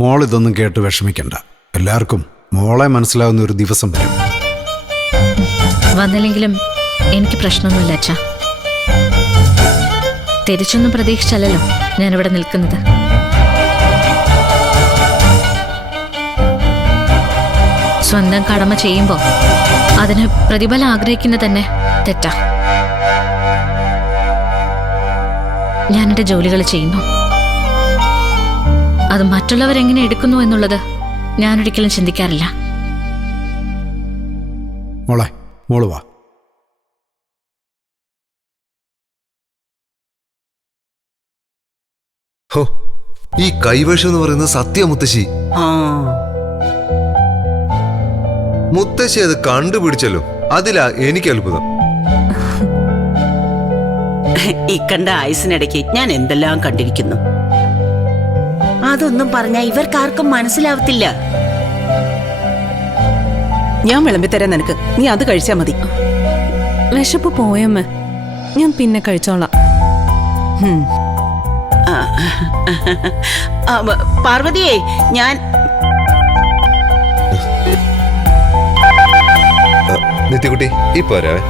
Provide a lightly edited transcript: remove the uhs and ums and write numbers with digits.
മോൾ ഇതൊന്നും കേട്ട് വിഷമിക്കണ്ട. എല്ലാവർക്കും മോളെ മനസ്സിലാവുന്ന ഒരു ദിവസം വരും. വന്നില്ലെങ്കിലും എനിക്ക് പ്രശ്നമൊന്നുമില്ല അച്ഛാ. തിരിച്ചൊന്നും പ്രതീക്ഷിച്ചല്ലോ ഞാനിവിടെ നിൽക്കുന്നത്. സ്വന്തം കടമ ചെയ്യുമ്പോൾ അതിന് പ്രതിഫലം ആഗ്രഹിക്കുന്നത് തന്നെ തെറ്റാ. ഞാനെന്റെ ജോലികൾ ചെയ്യുന്നു. അത് മറ്റുള്ളവരെങ്ങനെ എടുക്കുന്നു എന്നുള്ളത് ഞാനൊരിക്കലും ചിന്തിക്കാറില്ല. മോള് വാ. ഹോ, ഈ കൈവേഷം എന്ന് പറയുന്നത് സത്യ മുത്തശ്ശി. മുത്തശ്ശി അത് കണ്ടുപിടിച്ചല്ലോ, അതിലാ എനിക്ക് അത്ഭുതം. ഇക്കണ്ട ആയുസിനിടയ്ക്ക് ഞാൻ എന്തെല്ലാം കണ്ടിരിക്കുന്നു. അതൊന്നും പറഞ്ഞാ ഇവർക്കാർക്കും മനസ്സിലാവത്തില്ല. ഞാൻ വിളമ്പിത്തരാൻ നിനക്ക്, നീ അത് കഴിച്ചാ മതി. വിശപ്പ് പോയമ്മ, ഞാൻ പിന്നെ കഴിച്ചോളാം. പാർവതിയെ ഞാൻ നിത്യക്കുട്ടി ഇപ്പൊ വരാവേ.